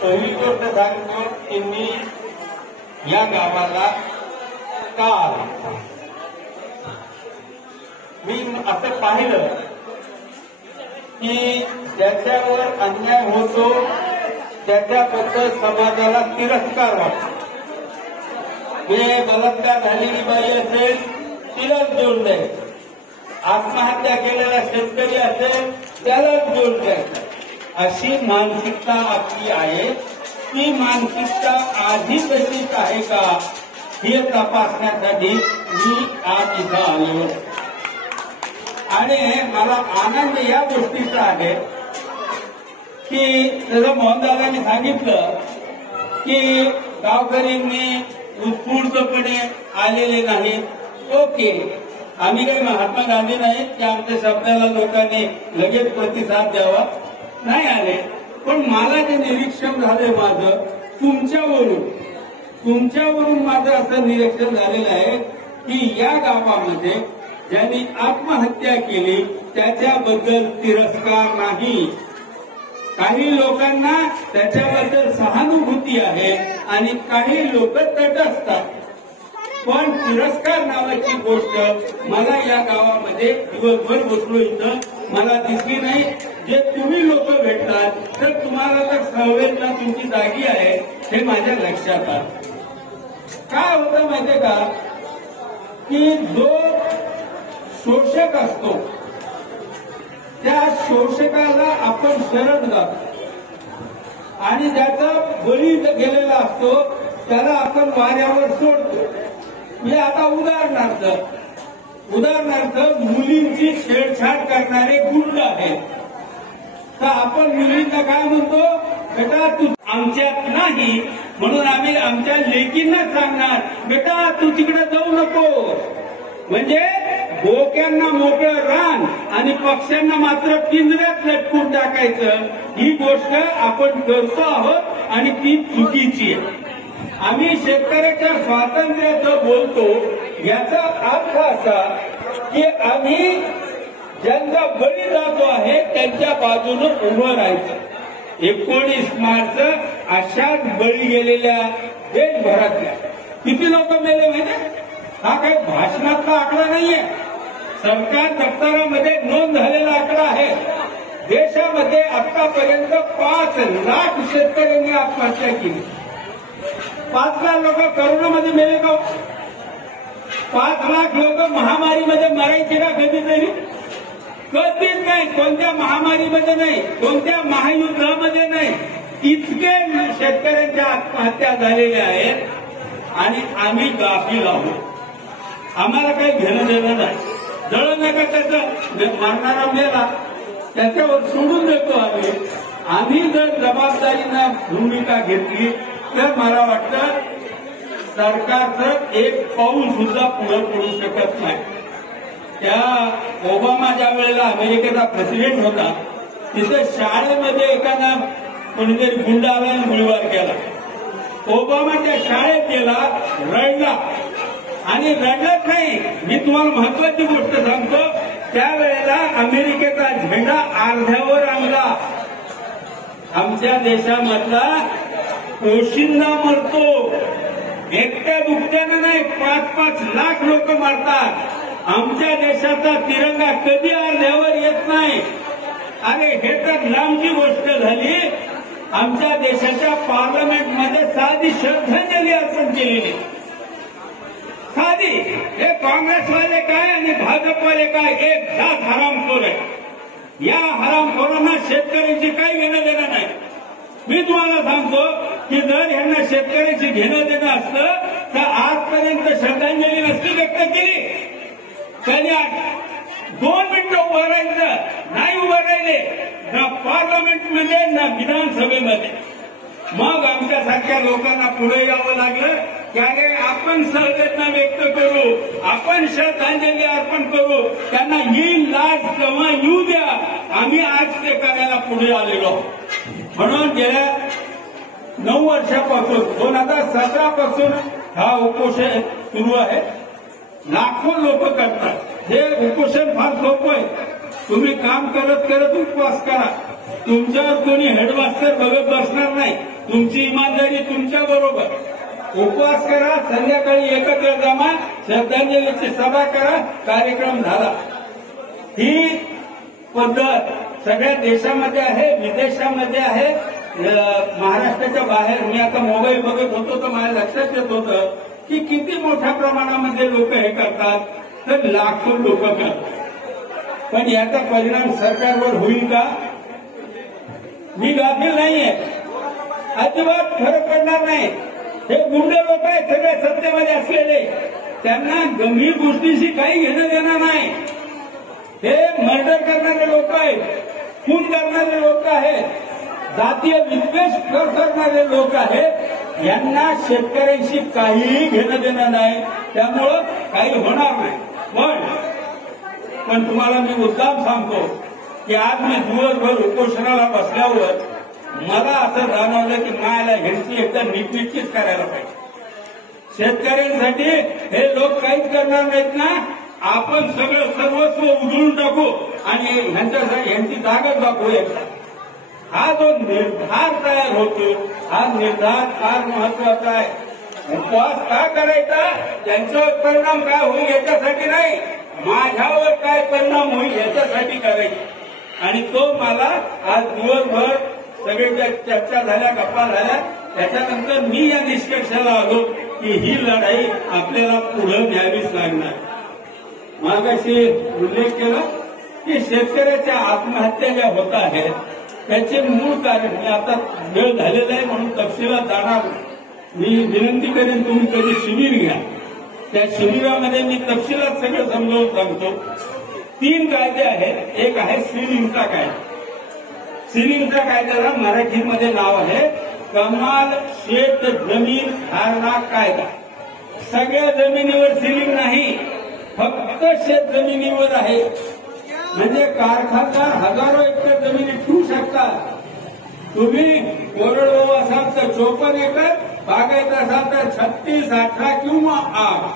पहिली गोष्ट सांगतो की मी या गावाला का आलो. मी असं पाहिलं की ज्याच्यावर अन्याय होतो त्याच्याबद्दल समाजाला तिरस्कार वाटतो. हे बलात्कार झालेली बाई असेल तिलाच जोड द्यायचं, आत्महत्या केलेला शेतकरी असेल त्यालाच जोड द्यायचं, अशी मानसिकता आपली आहे. ती मानसिकता आधी तशीच आहे का हे तपासण्यासाठी मी आज इथं आलो. आणि मला आनंद या गोष्टीचा आहे की जसं मोहनदादांनी सांगितलं की गावकऱ्यांनी उत्स्फूर्तपणे आलेले नाहीत. ओके, आम्ही काही महात्मा गांधी नाही की आमच्या शब्दाला लोकांनी लगेच प्रतिसाद द्यावा, नाही आले. पण मला जे निरीक्षण झालंय माझं तुमच्यावरून माझं असं निरीक्षण झालेलं आहे की या गावामध्ये ज्यांनी आत्महत्या केली त्याच्याबद्दल तिरस्कार नाही. काही लोकांना त्याच्याबद्दल सहानुभूती आहे आणि काही लोक तटस्थतात. पण तिरस्कार नावाची गोष्ट मला या गावामध्ये दिवसभर बसलो इथं मला दिसली नाही. जे तुम्ही लोक भेटतात तर तुम्हाला तर संवेदना तुमची जागी आहे हे माझ्या लक्षात आलं. काय होतं माहितीये का की जो शोषक असतो त्या शोषकाला आपण शरण जातो आणि ज्याचा बळी गेलेला असतो त्याला आपण वाऱ्यावर सोडतो. म्हणजे आता उदाहरणार्थ मुलींची छेडछाड करणारे गुंड आहेत तर आपण मुलींना काय म्हणतो, बेटा तू आमच्यात नाही म्हणून आम्ही आमच्या लेकींना सांगणार बेटा तू तिकडे जाऊ नको. म्हणजे बोक्यांना मोकळं रान आणि पक्ष्यांना मात्र पिंजऱ्यात लटकून टाकायचं, ही गोष्ट आपण करतो आहोत आणि ती चुकीची आहे. आम्ही शेतकऱ्याच्या स्वातंत्र्याचं बोलतो याचा अर्थ असा की आम्ही ज्यांचा बळी जातो आहे त्यांच्या बाजूनं उभं राहायचं. 19 मार्च अशाच बळी गेलेल्या देशभरातल्या किती लोक मेले माहिती? हा काही भाषणातला आकडा नाहीये, सरकार दप्तरामध्ये नोंद झालेला आकडा आहे. देशामध्ये आतापर्यंत 5 लाख शेतकऱ्यांनी आत्महत्या केली. 5 लाख लोक करोनामध्ये मेले का? 5 लाख लोक महामारीमध्ये मरायचे का कधीतरी? कधीच नाही. कोणत्या महामारीमध्ये नाही, कोणत्या महायुद्धामध्ये नाही. इतके शेतकऱ्यांच्या आत्महत्या झालेल्या आहेत आणि आम्ही गाफील आहोत. आम्हाला काही घेणं देणं नाही. जळण नका त्याचं मारणारा मेला त्याच्यावर सोडून देतो आम्ही जर जबाबदारीनं भूमिका घेतली तर मला वाटतं सरकारचं एक पाऊल सुद्धा पुढे पडू शकत नाही. त्या ओबामा ज्या वेळेला अमेरिकेचा प्रेसिडेंट होता तिथे शाळेमध्ये एखादा कोणीतरी गुंड आला आणि गोळीबार केला. ओबामा त्या शाळेत गेला, रडला आणि रडलंच नाही. मी तुम्हाला महत्वाची गोष्ट सांगतो, त्यावेळेला अमेरिकेचा झेंडा अर्ध्यावर आणला. आमच्या देशामधला पोशिंदा मरतो, एकट्या दुकट्यानं नाही, 5-5 लाख लोक मरतात. आमच्या देशाचा तिरंगा कधी अर्ध्यावर येत नाही. अरे हे तर लांबची गोष्ट झाली. आमच्या देशाच्या पार्लमेंटमध्ये साधी श्रद्धांजली अर्पण केलेली. साधी. हे काँग्रेसवाले काय आणि भाजपवाले काय एक जात हरामखोर आहे. या हरामखोरांना शेतकऱ्यांची काही घेणं देणं नाही. मी तुम्हाला सांगतो की जर यांना शेतकऱ्याची घेणं देणं असतं तर आजपर्यंत श्रद्धांजली नसती व्यक्त केली. त्यांनी 2 मिनिटं उभं राहायचं नाही, उभं राहिले ना पार्लमेंटमध्ये ना विधानसभेमध्ये. मग आमच्यासारख्या लोकांना पुढे यावं लागलं की अरे आपण संवेदना व्यक्त करू, आपण श्रद्धांजली अर्पण करू, त्यांना येईल लाज तेव्हा येऊ द्या. आम्ही आज ते करायला पुढे आलेलो. म्हणून गेल्या 9 वर्षापासून 2017 पासून हा उपोषण सुरू आहे. लाखो लोक करतात. हे उपोषण फार सोपं आहे. तुम्ही काम करत करत उपवास करा. तुमच्यावर कोणी हेडमास्टर बघत बसणार नाही. नाही, तुमची इमानदारी तुमच्या बरोबर. उपवास करा, संध्याकाळी एकत्र जमा, श्रद्धांजलीची सभा करा, कार्यक्रम झाला. ही पद्धत सगळ्या देशामध्ये आहे, विदेशामध्ये आहे, महाराष्ट्राच्या बाहेर. मी आता मोबाईल बघत होतो तर माझ्या लक्षात येत होतं की किती मोठ्या प्रमाणामध्ये लोक हे करतात, तर लाखो लोक करतात. पण याचा परिणाम सरकारवर होईल का? मी गाफील नाहीये, अजिबात फरक पडणार नाही. हे गुंड लोक आहेत सगळे सत्तेमध्ये असलेले, त्यांना गंभीर गोष्टीशी काही घेणं देणं नाही. हे मर्डर करणारे लोक आहेत, खून करणारे लोक आहेत, जातीय विद्वेष पसरणारे लोक आहेत. यांना शेतकऱ्यांशी काहीही घेणं देणं नाही, त्यामुळं काही होणार नाही. पण तुम्हाला मी मुद्दाम सांगतो की आज मी दिवसभर उपोषणाला बसल्यावर मला असं जाणवलं की मायाला ह्यांची एकदा नीटनीटकीच करायला पाहिजे. शेतकऱ्यांसाठी हे लोक काहीच करणार नाहीत ना, आपण सगळं सर्वस्व उधळून टाकू आणि ह्यांची जागाच दाखवूया. हा जो निर्धार तयार होतो, हा निर्धार फार महत्वाचा आहे. उपवास का करायचा, त्यांच्यावर परिणाम काय होईल याच्यासाठी नाही, माझ्यावर काय परिणाम होईल याच्यासाठी करायचे. आणि तो मला आज दिवसभर सगळे चर्चा झाल्या, गप्पा झाल्या, त्याच्यानंतर मी या निष्कर्षाला आलो की ही लढाई आपल्याला पुढे न्यावीच लागणार. मागाशी उल्लेख केला की शेतकऱ्याच्या आत्महत्या ज्या होत आहेत त्याचे मूळ कारण, मी आता वेळ झालेला आहे म्हणून तपशिलात जाणार. मी विनंती करेन तुम्ही कधी शिबिर घ्या, त्या शिबिरामध्ये मी तपशिलात सगळं समजावून सांगतो. 3 कायदे आहेत. एक आहे सीलिंगचा कायदा. सीलिंगच्या कायद्याला मराठीमध्ये नाव आहे कमाल शेत जमीन धारणा कायदा. सगळ्या जमिनीवर सीलिंग नाही, फक्त शेत जमिनीवर आहे. म्हणजे कारखानदार हजारो एकर जमिनी ठेवू शकतात. तुम्ही कोरडवाहू असाल तर 54 एकर, बागायत असाल तर 36, 18 किंवा 8.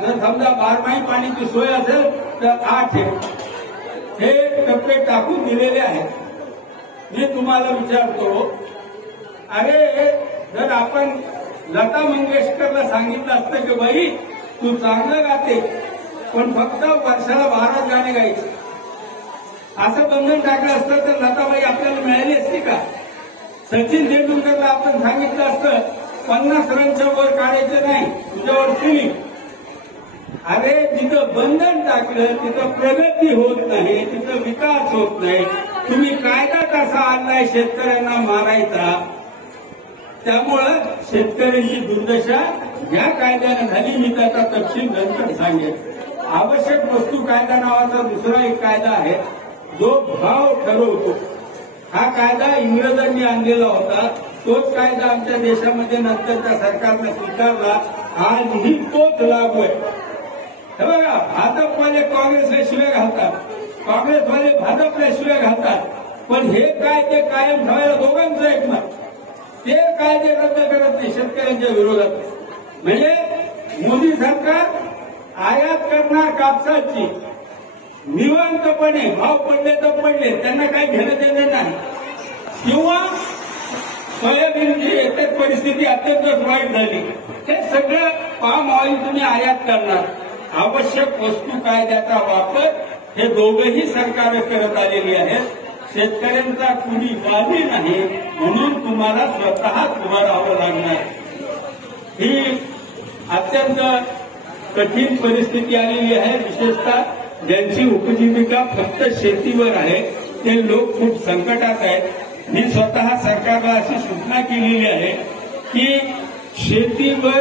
जर समजा 12 पाण्याची सोय असेल तर 8 हे टप्पे टाकून दिलेले आहेत. मी तुम्हाला विचारतो, अरे जर आपण लता मंगेशकरला सांगितलं असतं की बाई तू चांगलं गाते पण फक्त वर्षाला 12 गाणे गायचे, असं बंधन टाकलं असतं तर लताबाई आपल्याला मिळाली असती का? सचिन तेंडुलकरला आपण सांगितलं असतं 50 रनच्या वर काढायचं नाही, तुझ्यावर सिलिंग. अरे जिथं बंधन टाकलं तिथं प्रगती होत नाही, तिथं विकास होत नाही. तुम्ही कायदा कसा आणलाय शेतकऱ्यांना मारायचा? त्यामुळं शेतकऱ्यांची दुर्दशा या कायद्याने झाली. मी त्याचा तपशील नंतर सांगेन. आवश्यक वस्तू कायदा नावाचा दुसरा एक कायदा आहे जो भाव ठरवतो. हा कायदा इंग्रजांनी आणलेला होता, तोच कायदा आमच्या देशामध्ये नंतरच्या सरकारने स्वीकारला. आजही तोच लागू आहे. हे बघा, भाजपवाले काँग्रेसला शिव्या घालतात, काँग्रेसवाले भाजपला शिव्या घालतात, पण हे कायदे कायम ठेवायला दोघांचं एकमत. ते कायदे रद्द करत नाही शेतकऱ्यांच्या विरोधात. म्हणजे मोदी सरकार आयात करणार कापसाची निवांतपणे, भाव पडले तर पडले, त्यांना काही घेणं देणं नाही. किंवा सोयाबीनची एकच परिस्थिती अत्यंत वाईट झाली, हे सगळं पाम ऑइल तुम्ही आयात करणार. आवश्यक वस्तू कायद्याचा वापर हे दोघंही सरकार करत आलेली आहेत. शेतकऱ्यांचा कुणी वादी नाही म्हणून तुम्हाला स्वतःच उभं राहावं लागणार. ही अत्यंत कठीण परिस्थिती आलेली आहे. विशेषतः ज्यांची उपजीविका फक्त शेतीवर आहे ते लोक खूप संकटात आहेत. मी स्वतः सरकारला अशी सूचना केलेली आहे की शेतीवर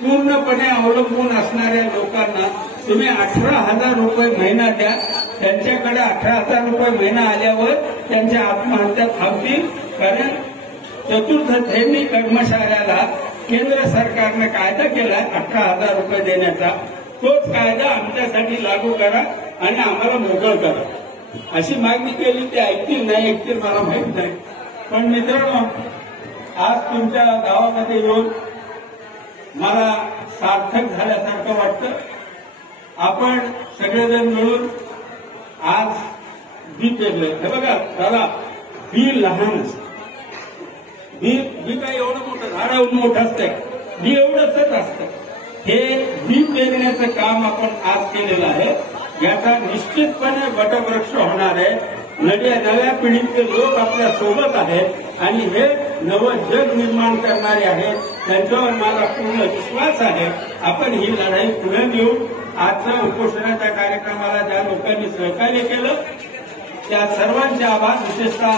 पूर्णपणे अवलंबून असणाऱ्या लोकांना तुम्ही 18,000 रुपये महिना द्या. त्यांच्याकडे 18,000 रुपये महिना आल्यावर त्यांच्या आत्महत्या थांबतील. कारण चतुर्थ श्रेणी कर्मचाऱ्याला केंद्र सरकारनं कायदा केलाय 18,000 रुपये देण्याचा. तोच कायदा आमच्यासाठी लागू करा आणि आम्हाला मोकळ करा, अशी मागणी केली. ते ऐकतील नाही ऐकतील मला माहित नाही. पण मित्रांनो, आज तुमच्या गावामध्ये येऊन मला सार्थक झाल्यासारखं वाटतं. आपण सगळेजण मिळून आज बी पेरलं. हे बघा, त्याला बी लहान असतं, मी काय एवढं मोठं झाडावरून मोठं असतंय, मी एवढंच असतं. हे बी पेरण्याचं काम आपण आज केलेलं आहे. याचा निश्चितपणे वटवृक्ष होणार आहे. नव्या पिढीतले लोक आपल्या सोबत आहेत आणि हे नवं जग निर्माण करणारे आहेत. त्यांच्यावर मला पूर्ण विश्वास आहे. आपण ही लढाई पुढे नेऊ. आजच्या उपोषणाच्या कार्यक्रमाला ज्या लोकांनी सहकार्य केलं त्या सर्वांचे आभार. विशेषतः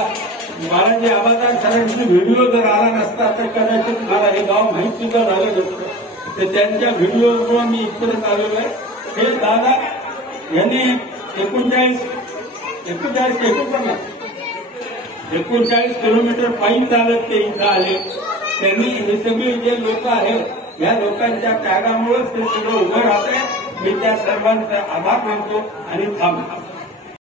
बालाजी आबादार सरांचे व्हिडिओ जर आला नसता तर कदाचित मला हे गाव माहीत सुद्धा झालं नसतं. तर त्यांच्या व्हिडिओमुळे मी इथपर्यंत आलेलो आहे. हे दादा यांनी 39 किलोमीटर पायी चालत ते इथं आले. त्यांनी हे सगळे जे लोक आहेत या लोकांच्या त्यागामुळेच ते सगळं उभं राहत आहे. मी त्या सर्वांचा आभार मानतो आणि थांबतो.